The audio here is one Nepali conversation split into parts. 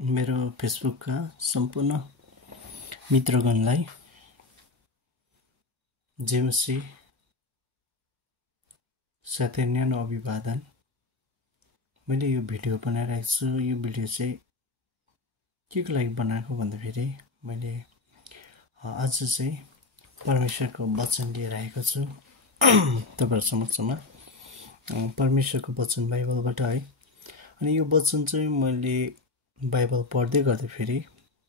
मेरो फेसबुकका सम्पूर्ण मित्रगणलाई जेमसी साथै न्यानो अभिवादन। मैले यो भिडियो बनाइरहेको छु। यो भिडियो चाहिँ के को लागि बनाएको भन्दाखेरि मैले आज चाहिँ परमेश्वरको वचन लिएर आएको छु तपाईहरु समक्षमा। परमेश्वरको वचन बाइबलबाट है। अनि यो वचन चाहिँ मैले बाइबल पढ्दै गर्दाखेरि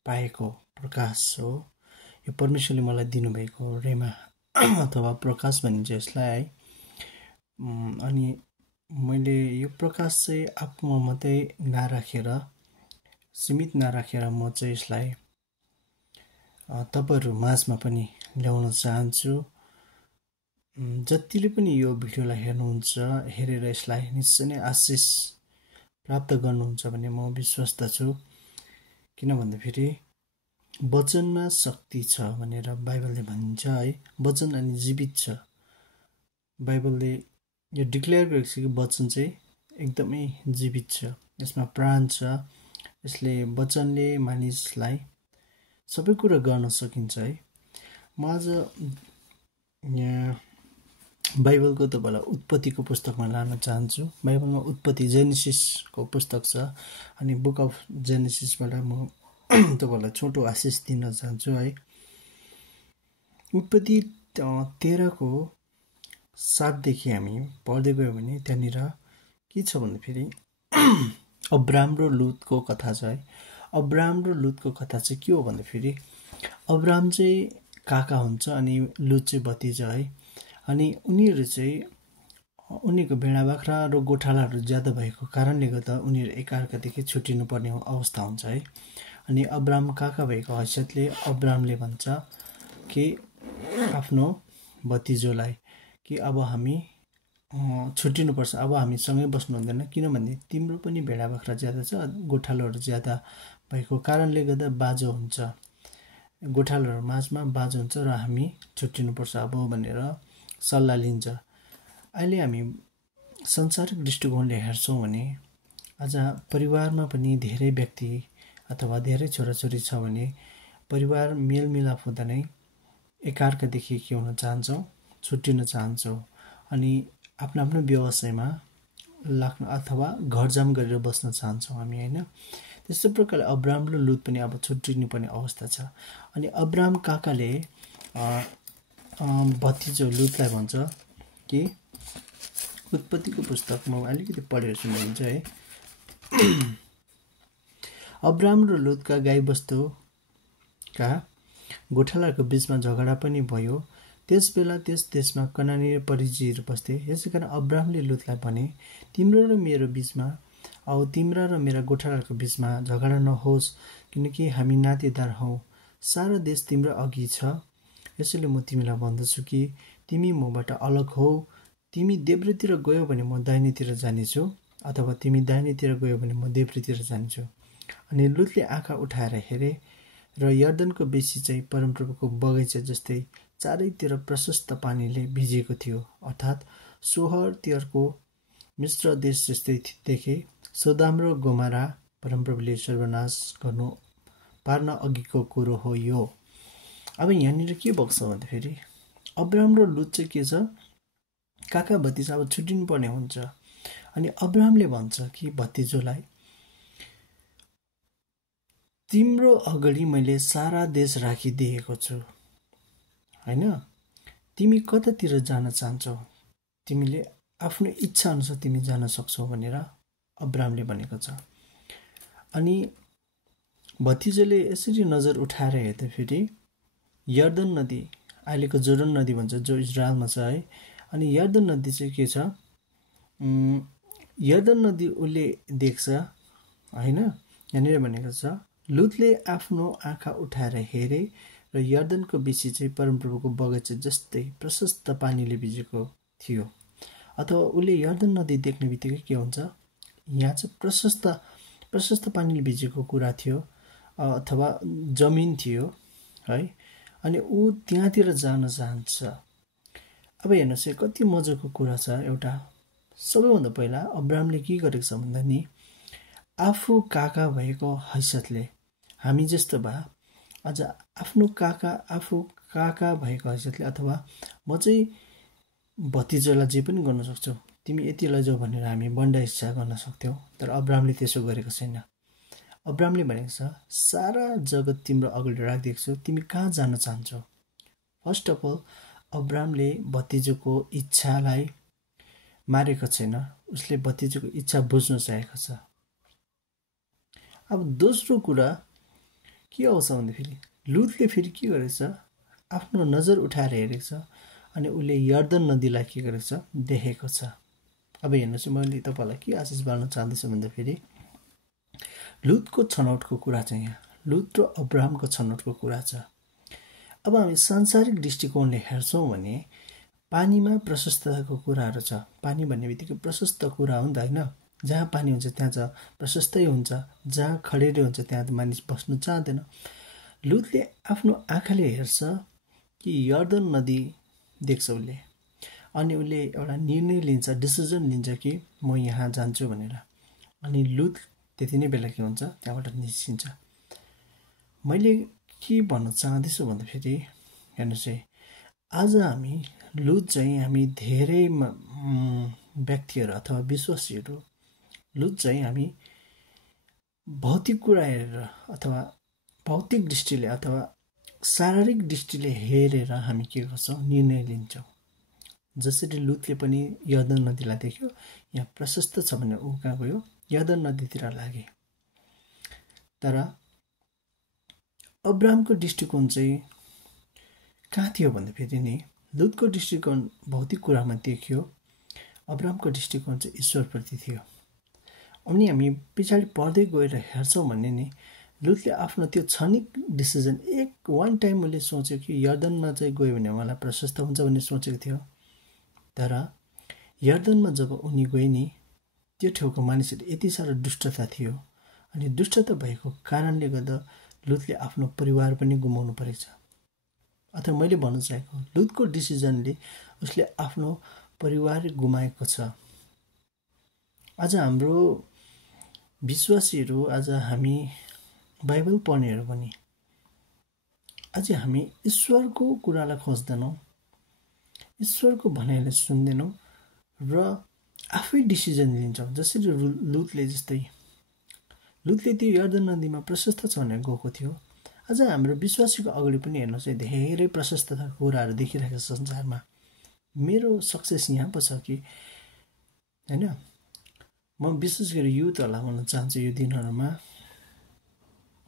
पाएको प्रकाश हो। यो परमेश्वरले मलाई दिनुभएको रेमा अथवा प्रकाश भनिन्छ यसलाई है। अनि मैले यो प्रकाश चाहिँ आफूमा मात्रै नराखेर, सीमित नराखेर म चाहिँ यसलाई तपाईहरु माझमा पनि ल्याउन चाहन्छु। जतिले पनि यो भिडियोलाई हेर्नुहुन्छ, हेरेर यसलाई निश्चय नै आशिष प्राप्त गर्नुहुन्छ भन्ने म विश्वस्त छु। किन भन्दाखेरि वचनमा शक्ति छ भनेर बाइबलले भन्छ है। वचन अनि जीवित छ। बाइबलले यो डिक्लेयर गरेको छ कि वचन चाहिँ एकदमै जीवित छ, यसमा प्राण छ। यसले वचनले मानिसलाई सबै कुरा गर्न सकिन्छ है। म आज यहाँ बाइबलको तपाईलाई उत्पत्तिको पुस्तकमा लान चाहन्छु। बाइबलमा उत्पत्ति जेनेसिसको पुस्तक छ अनि बुक अफ जेनेसिसबाट म तपाईलाई छोटो आशिष दिन चाहन्छु है। उत्पत्ति 13 को 7 देखि हामी पढ्दै गयो भने त्यहाँनिर के छ भन्दाखेरि अब्राम र लुतको कथा छ है। अब्राम र लुतको कथा चाहिँ के हो भन्दाखेरि अब्राम चाहिँ काका हुन्छ अनि लुत चाहिँ भतिजा है। अनि उनीहरु चाहिँ उनीको भेडा बाख्रा र गोठालाहरू ज्यादा भएको कारणले गर्दा उनीहरु एकअर्कादेखि छुटिनु पर्ने अवस्था हुन्छ है। अनि अब्राम काका भएको हैसियतले अब्रामले भन्छ कि आफ्नो भतिजोलाई कि अब हामी छुटिनु पर्छ, अब हामी सँगै बस्नु हुँदैन, किनभने तिम्रो पनि भेडा बाख्रा ज्यादा छ, गोठालाहरू ज्यादा भएको कारणले गर्दा बाजो हुन्छ, गोठालाहरू माझमा बाजो हुन्छ र हामी छुटिनु पर्छ अब भनेर सल्लाह लिन्छ। अहिले हामी संसारिक दृष्टिकोणले हेर्छौं भने आज परिवारमा पनि धेरै व्यक्ति अथवा धेरै छोराछोरी छ भने परिवार मेलमिलाप हुँदा नै एकअर्कादेखि के हुन चाहन्छौँ, छुट्टिन चाहन्छौँ अनि आफ्नो आफ्नो व्यवसायमा लाग्न अथवा घरजाम गरेर बस्न चाहन्छौँ हामी हैन। त्यस्तै प्रकारले अब्राम र लुत पनि अब छुट्टिनु पर्ने अवस्था छ। अनि अब्राम काकाले भतिजो लुतलाई भन्छ कि उत्पत्तिको पुस्तक म अलिकति पढेर सुनाइदिन्छु है। अब्राम र लुतका गाईबस्तुका गोठालाहरूको बीचमा झगडा पनि भयो। त्यसबेला त्यस देशमा कनानी र परिजीहरू बस्थे। यसैकारण अब्रामले लुतलाई भने, तिम्रो र मेरो बीचमा औ तिम्रा र मेरा गोठालाहरूको बीचमा झगडा नहोस्, किनकि हामी नातेदार हौ। सारा देश तिम्रो अघि छ। यसैले म तिमीलाई भन्दछु कि तिमी मबाट अलग हौ। तिमी देब्रेतिर गयो भने म दाहिनेतिर जानेछु, अथवा तिमी दाहिनेतिर गयो भने म देब्रेतिर जानेछु। अनि लुतले आँखा उठाएर हेरे र यर्दनको बेसी चाहिँ परमप्रभुको बगैँचा जस्तै चारैतिर प्रशस्त पानीले भिजेको थियो, अर्थात् सोहर तिरको मिश्र देश जस्तै देखे। सोदाम र गोमरा परमप्रभुले सर्वनाश गर्नु पार्न अघिको कुरो हो यो। अब यहाँनिर के भएको छ भन्दाखेरि अब्राम र लुत चाहिँ के छ, काका भतिजा अब छुट्टिनु पर्ने हुन्छ। अनि अब्रामले भन्छ कि भतिजोलाई, तिम्रो अगाडि मैले सारा देश राखिदिएको छु हैन, तिमी कतातिर जान चाहन्छौ, तिमीले आफ्नो इच्छा अनुसार तिमी जान सक्छौ भनेर अब्रामले भनेको छ। अनि भतिजोले यसरी नजर उठाएर हेर्दाखेरि यर्दन नदी, अहिलेको जोर्डन नदी भन्छ जो इजरायलमा छ है। अनि यर्दन नदी चाहिँ के छ, यर्दन नदी उसले देख्छ हैन। यहाँनिर भनेको छ लुतले आफ्नो आँखा उठाएर हेरे र यर्दनको बेसी चाहिँ परमप्रभुको बगैँचा जस्तै प्रशस्त पानीले भिजेको थियो। अथवा उसले यर्दन नदी देख्ने बित्तिकै के हुन्छ, यहाँ चाहिँ प्रशस्त पानीले भिजेको कुरा थियो अथवा जमिन थियो है। अनि ऊ त्यहाँतिर जान चाहन्छ। अब हेर्नुहोस् है कति मजाको कुरा छ। एउटा सबैभन्दा पहिला अब्रामले के गरेको छ भन्दा नि आफू काका भएको हैसियतले हामी जस्तो भए अझ आफू काका भएको हैसियतले अथवा म चाहिँ भतिजालाई जे पनि गर्न सक्छु, तिमी यति लैजाऊ भनेर हामी बन्दा इच्छा गर्न सक्थ्यौँ। तर अब्रामले त्यसो गरेको छैन। अब्रामले भनेको छ, सारा जगत तिम्रो अगाडि राखिदिएको छु, तिमी कहाँ जान चाहन्छौ? फर्स्ट अफ अल अब्रामले भतिजोको इच्छालाई मारेको छैन, उसले भतिजोको इच्छा बुझ्न चाहेको छ। अब दोस्रो कुरा के आउँछ भन्दाखेरि लुतले फेरि के गरेको छ, आफ्नो नजर उठाएर हेरेको छ अनि उसले यर्दन नदीलाई के गरेको छ, देखेको छ। अब हेर्नुहोस्, मैले तपाईँलाई के आशिष बाल्न चाहँदैछु भन्दाखेरि लुतको छनौटको कुरा चाहिँ यहाँ लुत र अब्रामको छनौटको कुरा छ। अब हामी सांसारिक दृष्टिकोणले हेर्छौँ भने पानीमा प्रशस्तताको कुराहरू छ। पानी भन्ने बित्तिकै प्रशस्त कुरा हो नि त, होइन? जहाँ पानी हुन्छ त्यहाँ चाहिँ प्रशस्तै हुन्छ, जहाँ खडेरी हुन्छ त्यहाँ त मानिस बस्नु चाहँदैन। लुतले आफ्नो आँखाले हेर्छ कि यर्दन नदी देख्छ उसले, अनि उसले एउटा निर्णय लिन्छ, डिसिजन लिन्छ कि म यहाँ जान्छु भनेर। अनि लुत त्यति नै बेला के हुन्छ, त्यहाँबाट निस्किन्छ। मैले के भन्न चाहँदैछु भन्दाखेरि हेर्नुहोस् है, आज हामी लुत चाहिँ हामी धेरै व्यक्तिहरू अथवा विश्वासीहरू लुत चाहिँ हामी भौतिक कुरा हेरेर अथवा भौतिक दृष्टिले अथवा शारीरिक दृष्टिले हेरेर हामी के गर्छौँ, निर्णय लिन्छौँ। जसरी लुतले पनि यर्दन नदीलाई देख्यो, यहाँ प्रशस्त छ भनेर ऊ कहाँ गयो, यर्दन नदीतिर लागे। तर अब्रामको दृष्टिकोण चाहिँ कहाँ थियो भन्दाखेरि नि, लुतको दृष्टिकोण भौतिक कुरामा देखियो, अब्रामको दृष्टिकोण चाहिँ ईश्वरप्रति थियो। अनि हामी पछाडि पढ्दै गएर हेर्छौँ भने नि लुतले आफ्नो त्यो क्षणिक डिसिजन वान टाइम उसले सोच्यो कि यर्दनमा चाहिँ गयो भने मलाई प्रशस्त हुन्छ भन्ने सोचेको थियो। तर यर्दनमा जब उनी गए नि, त्यो ठाउँको मानिसहरू यति साह्रो दुष्टता थियो, अनि दुष्टता भएको कारणले गर्दा लुतले आफ्नो परिवार पनि गुमाउनु परेको छ। अथवा मैले भन्न चाहेको लुतको डिसिजनले उसले आफ्नो परिवार गुमाएको छ। आज हाम्रो विश्वासीहरू, आज हामी बाइबल पढ्नेहरू पनि आज हामी ईश्वरको कुरालाई खोज्दैनौँ, ईश्वरको भनाइलाई सुन्दैनौँ र आफै डिसिजन लिन्छौँ। जसरी लुतले त्यो यर्दन नदीमा प्रशस्त छ भनेर गएको थियो। आज हाम्रो विश्वासीको अगाडि पनि हेर्नुहोस् है, धेरै प्रशस्तताको कुराहरू देखिरहेको छ संसारमा। मेरो सक्सेस यहाँ पो छ कि होइन? म विशेष गरी युथहरूलाई भन्न चाहन्छु, यो दिनहरूमा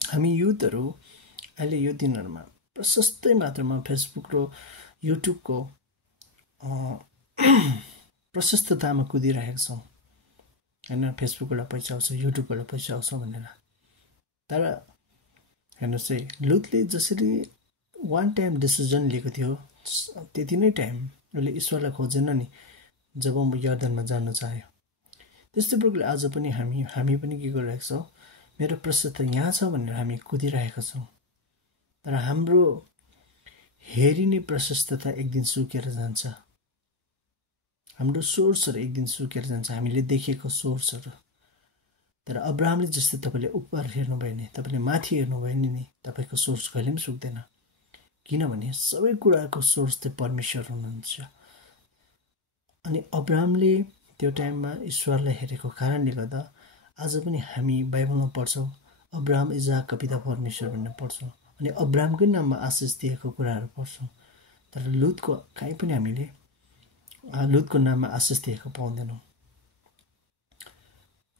हामी युथहरू अहिले यो दिनहरूमा प्रशस्तै मात्रामा फेसबुक र युट्युबको प्रशस्ततामा कुदिरहेका छौँ, होइन? फेसबुकबाट पैसा आउँछ, युट्युबबाट पैसा आउँछ भनेर। तर हेर्नुहोस् है, लुतले जसरी वान टाइम डिसिजन लिएको थियो, त्यति नै टाइम उसले ईश्वरलाई खोजेन नि जब म यर्दनमा जान चाह्यो। त्यस्तै प्रकारले आज पनि हामी पनि के गरिरहेका छौँ, मेरो प्रशस्तता यहाँ छ भनेर हामी कुदिरहेका छौँ। तर हाम्रो हेरिने प्रशस्तता एक दिन सुकेर जान्छ। हाम्रो सोर्सहरू एक दिन सुकेर जान्छ, हामीले देखेको सोर्सहरू। तर अब्राहमले जस्तै तपाईँले उपर हेर्नुभयो भने, तपाईँले माथि हेर्नुभयो भने नि तपाईँको सोर्स कहिले पनि सुक्दैन। किनभने सबै कुराको सोर्स चाहिँ परमेश्वर हुनुहुन्छ। अनि अब्राहमले त्यो टाइममा ईश्वरलाई हेरेको कारणले गर्दा आज पनि हामी बाइबलमा पढ्छौँ, अब्राहम इजाकका पिता परमेश्वर भनेर पढ्छौँ, अनि अब्राहमकै नाममा आशिष दिएको कुराहरू पढ्छौँ। तर लुतको कहीँ पनि हामीले लुतको नाममा आशिष दिएको पाउँदैनौँ।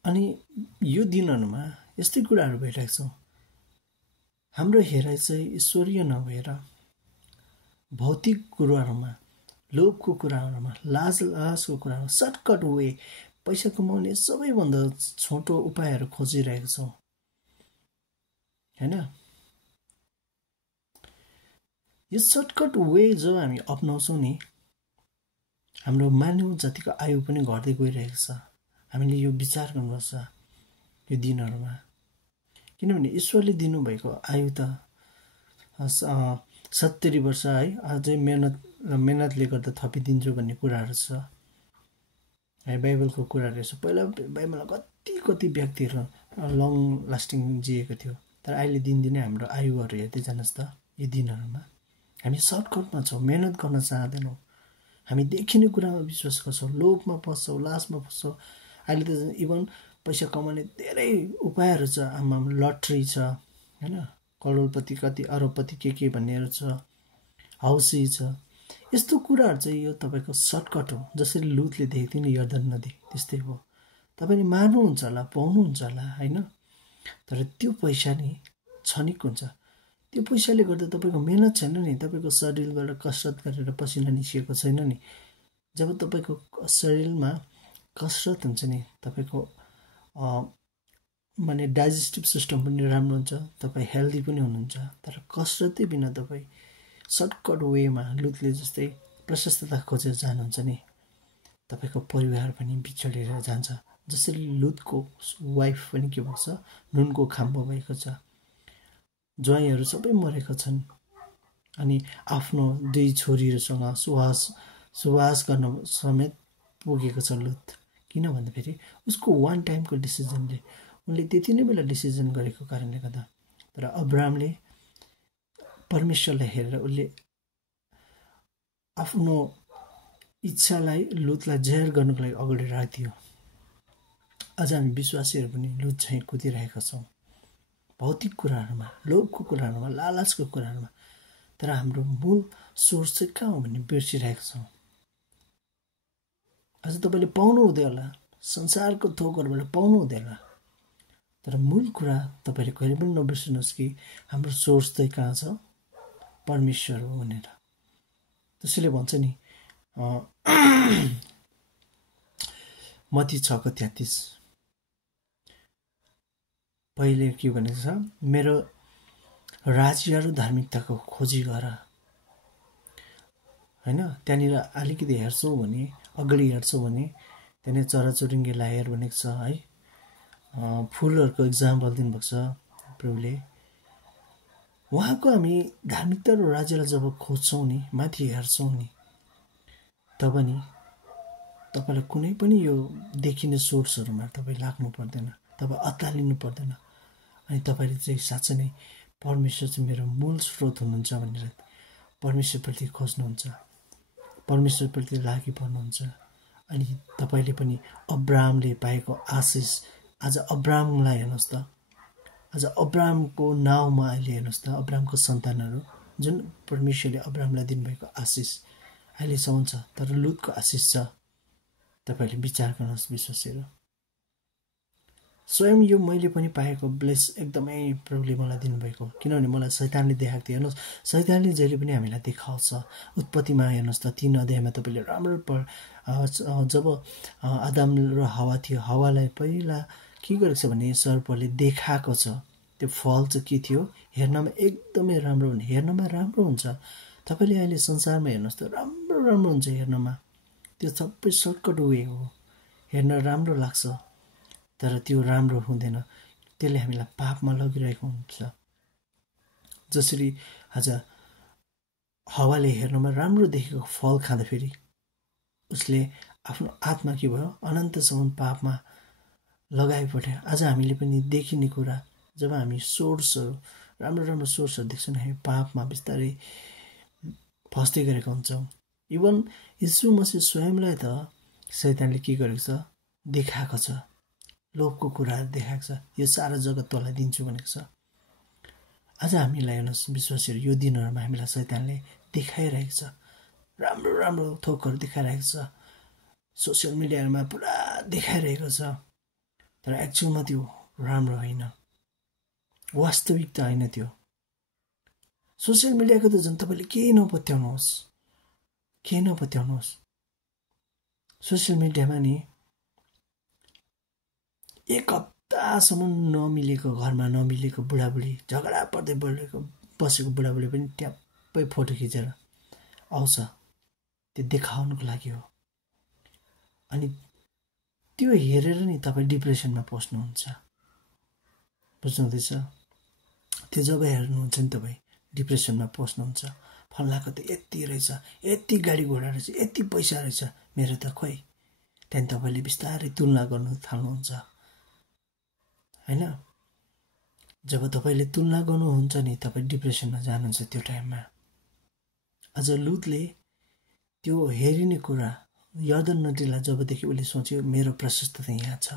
अनि यो दिनहरूमा यस्तै कुराहरू भइरहेको छ। हाम्रो हेराइ चाहिँ ईश्वरीय नभएर भौतिक कुराहरूमा, लोभको कुराहरूमा, लाजको कुराहरूमा, सर्टकट वे, पैसा कमाउने सबैभन्दा छोटो उपायहरू खोजिरहेको छौँ, होइन? यो सर्टकट वे जो हामी अप्नाउँछौँ नि, हाम्रो मानव जातिको आयु पनि घट्दै गइरहेको छ। हामीले यो विचार गर्नुपर्छ यो दिनहरूमा। किनभने ईश्वरले दिनुभएको आयु त 70 वर्ष है, अझै मेहनतले गर्दा थपिदिन्छु भन्ने कुराहरू छ है, बाइबलको कुराहरू छ। पहिला बाइबलमा कति व्यक्तिहरू लङ लास्टिङ जिएको थियो। तर अहिले दिनदिनै हाम्रो आयुहरू हेर्दै जानुहोस् त, यी दिनहरूमा हामी सर्टकटमा छौँ, मेहनत गर्न चाहँदैनौँ, हामी देखिने कुरामा विश्वास गर्छौँ, लोभमा फस्छौँ, लासमा फस्छौँ। अहिले त इभन पैसा कमाउने धेरै उपायहरू छ, आमा लट्री छ होइन, करोडपति कति अरबपति के भन्नेहरू छ, हाउसी छ। यस्तो कुराहरू चाहिँ यो तपाईँको सर्टकट हो। जसरी लुतले देखेको थियो नि यर्दन नदी, त्यस्तै हो। तपाईँले मार्नुहुन्छ होला, पाउनुहुन्छ होला होइन, तर त्यो पैसा नि क्षणिक हुन्छ। त्यो पैसाले गर्दा तपाईँको मेहनत छैन नि, तपाईँको शरीरबाट कसरत गरेर पसिना निस्किएको छैन नि। जब तपाईँको शरीरमा कसरत हुन्छ नि, तपाईँको माने डाइजेस्टिभ सिस्टम पनि राम्रो हुन्छ, तपाईँ हेल्दी पनि हुनुहुन्छ। तर कसरतै बिना तपाईँ सर्टकट वेमा लुतले जस्तै प्रशस्तता खोजेर जानुहुन्छ नि, तपाईँको परिवार पनि बिछोडेर जान्छ। जसरी लुतको वाइफ पनि के भएको छ, नुनको खाम्बो भएको छ, ज्वाइँहरू सबै मरेका छन्। अनि आफ्नो 2 छोरीहरूसँग सुवास गर्न समेत पुगेको छ लुत। किन भन्दाखेरि उसको वान टाइमको डिसिजनले, उनले त्यति नै बेला डिसिजन गरेको कारणले गर्दा। तर अब्रामले परमेश्वरलाई हेरेर उसले आफ्नो इच्छालाई लुतलाई जहर गर्नुको लागि अगाडि राखिदियो। आज हामी विश्वासीहरू पनि लुत चाहिँ कुदिरहेका छौँ भौतिक कुराहरूमा, लोभको कुराहरूमा, लालचको कुराहरूमा। तर हाम्रो मूल सोर्स चाहिँ कहाँ हो भन्ने बिर्सिरहेका छौँ। आज तपाईँले पाउनु हुँदै होला, संसारको थोकहरूबाट पाउनु हुँदै होला, तर मूल कुरा तपाईँले कहिले पनि नबिर्सिनुहोस् कि हाम्रो सोर्स चाहिँ कहाँ छ, परमेश्वर हो भनेर। त्यसैले भन्छ नि मत्ती 6:33 पहिले के भनेको छ, मेरो राज्य र धार्मिकताको खोजी गर होइन। त्यहाँनिर अलिकति हेर्छौँ भने, अगाडि हेर्छौँ भने त्यहाँनिर चराचुरुङ्गीलाई हेर भनेको छ है। फुलहरूको इक्जाम्पल दिनुभएको छ प्रभुले। उहाँको हामी धार्मिकता र राज्यलाई जब खोज्छौँ नि, माथि हेर्छौँ नि, तब नि तपाईँलाई कुनै पनि यो देखिने सोर्सहरूमा तपाईँ लाग्नु पर्दैन, तपाईँ अत्तालिनु पर्दैन। अनि तपाईँले चाहिँ साँच्चै नै परमेश्वर चाहिँ मेरो मूल स्रोत हुनुहुन्छ भनेर परमेश्वरप्रति खोज्नुहुन्छ, परमेश्वरप्रति लागि पर्नुहुन्छ। अनि तपाईँले पनि अब्राहमले पाएको आशिष, आज अब्राहमलाई हेर्नुहोस् त, आज अब्राहमको नाउँमा अहिले हेर्नुहोस् त, अब्राहमको सन्तानहरू जुन परमेश्वरले अब्राहमलाई दिनुभएको आशिष अहिलेसम्म छ। तर लुतको आशिष छ। तपाईँले विचार गर्नुहोस् विश्वासीहरू, स्वयं यो मैले पनि पाएको ब्लेस एकदमै प्रभुले मलाई दिनुभएको। किनभने मलाई शैतानले देखाएको थियो। हेर्नुहोस्, शैतानले जहिले पनि हामीलाई देखाउँछ। उत्पत्तिमा हेर्नुहोस् त 3 अध्यायमा तपाईँले राम्रो जब आदम र हावा थियो, हावालाई पहिला के गरेको छ भने सर्पले देखाएको छ। त्यो फल चाहिँ के थियो, हेर्नमा एकदमै राम्रो हुने, हेर्नमा राम्रो हुन्छ। तपाईँले अहिले संसारमा हेर्नुहोस् त, राम्रो राम्रो हुन्छ हेर्नमा, त्यो सबै सर्टकट वे हो, हेर्न राम्रो लाग्छ, तर त्यो राम्रो हुँदैन। त्यसले हामीलाई पापमा लगिरहेको हुन्छ। जसरी आज हावाले हेर्नमा राम्रो देखेको फल खाँदाखेरि उसले आफ्नो आत्मा के भयो, अनन्तसम्म पापमा लगाइपठायो। आज हामीले पनि देखिने कुरा, जब हामी सोर्सहरू, राम्रो राम्रो सोर्सहरू देख्छौँ, हामी पापमा बिस्तारै फस्दै गरेका हुन्छौँ। इभन यीशु मसीह स्वयंलाई त शैतानले के गरेको छ, देखाएको छ, लोभको कुराहरू देखाएको छ, यो सारा जगत तँलाई दिन्छु भनेको छ। आज हामीलाई हेर्नुहोस् विश्वासीहरू, यो दिनहरूमा हामीलाई शैतानले देखाइरहेको छ, राम्रो राम्रो थोकहरू देखाइरहेको छ, सोसियल मिडियामा पुरा देखाइरहेको छ। तर एक्चुअलमा त्यो राम्रो होइन, वास्तविकता होइन त्यो। सोसियल मिडियाको त झन् तपाईँले केही नपत्याउनुहोस्, केही नपत्याउनुहोस्। सोसियल मिडियामा नि 1 हप्तासम्म नमिलेको, घरमा नमिलेको बुढाबुढी, झगडा पर्दै बसेको बुढाबुढी पनि ट्याप्पै फोटो खिचेर आउँछ, त्यो देखाउनुको लागि हो। अनि त्यो हेरेर नि तपाईँ डिप्रेसनमा पस्नुहुन्छ, बुझ्नुहुँदैछ? त्यो जब हेर्नुहुन्छ नि तपाईँ डिप्रेसनमा पस्नुहुन्छ। फल्लाको त यति रहेछ, यति गाडी घोडा रहेछ, यति पैसा रहेछ, मेरो त खोइ। त्यहाँदेखि तपाईँले बिस्तारै तुलना गर्नु थाल्नुहुन्छ हैन। जब तपाईँले तुलना गर्नुहुन्छ नि तपाईँ डिप्रेसनमा जानुहुन्छ त्यो टाइममा। अझ लुतले त्यो हेरिने कुरा यर्दन नदीलाई जबदेखि उसले सोच्यो मेरो प्रशस्तता यहाँ छ,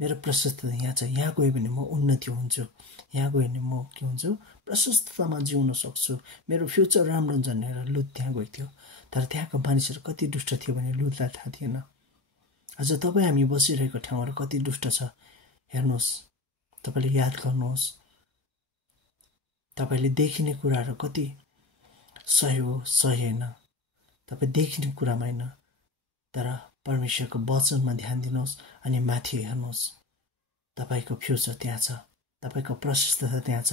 मेरो प्रशस्तता यहाँ छ, यहाँ गयो भने म उन्नति हुन्छु, यहाँ गयो भने म के हुन्छु प्रशस्ततामा जिउन सक्छु, मेरो फ्युचर राम्रो हुन्छ भनेर लुत त्यहाँ गएको थियो। तर त्यहाँको मानिसहरू कति दुष्ट थियो भने लुतलाई थाहा थिएन। अझ तपाईँ हामी बसिरहेको ठाउँहरू कति दुष्ट छ हेर्नुहोस्, तपाईँले याद गर्नुहोस्। तपाईँले देखिने कुराहरू कति सही हो सही होइन, तपाईँ देखिने कुरामा होइन तर परमेश्वरको वचनमा ध्यान दिनुहोस् अनि माथि हेर्नुहोस्। तपाईँको फ्युचर त्यहाँ छ, तपाईँको प्रशस्तता त्यहाँ छ।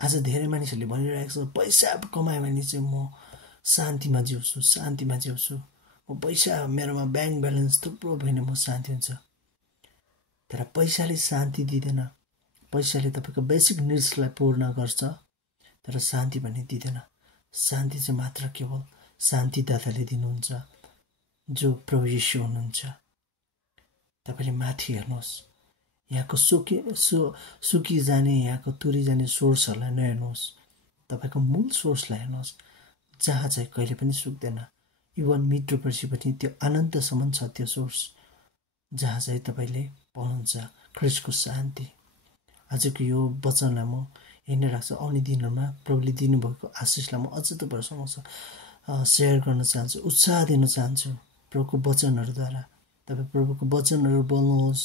आज धेरै मानिसहरूले भनिरहेको छ पैसा कमायो भने चाहिँ म शान्तिमा जिउँछु, शान्तिमा जिउँछु, म पैसा मेरोमा ब्याङ्क ब्यालेन्स थुप्रो भयो भने म शान्ति हुन्छ। तर पैसाले शान्ति दिँदैन। पैसाले तपाईँको बेसिक निड्सलाई पूर्ण गर्छ तर शान्ति भन्ने दिँदैन। शान्ति चाहिँ मात्र केवल शान्तिदाताले दिनुहुन्छ जो प्रभु येशू हुनुहुन्छ। तपाईँले माथि हेर्नुहोस्, यहाँको सुकी जाने यहाँको तुरी जाने सोर्सहरूलाई नहेर्नुहोस्, तपाईँको मूल सोर्सलाई हेर्नुहोस् जहाँ चाहिँ कहिले पनि सुक्दैन। इभन मृत्युपछि पनि त्यो अनन्तसम्म छ त्यो सोर्स जहाँ चाहिँ तपाईँले पाउनुहुन्छ ख्रीष्टको शान्ति। आजको यो वचनलाई म यही नै राख्छु। आउने दिनहरूमा प्रभुले दिनुभएको आशिषलाई म अझ तपाईँहरूसँग सेयर गर्न चाहन्छु, उत्साह दिन चाहन्छु प्रभुको वचनहरूद्वारा। तपाईँ प्रभुको वचनहरू बोल्नुहोस्,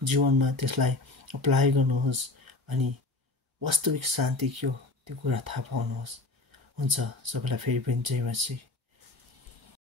जीवनमा त्यसलाई अप्लाई गर्नुहोस् अनि वास्तविक शान्ति के हो त्यो कुरा थाहा पाउनुहोस्। हुन्छ, सबैलाई फेरि पनि जय मसीह।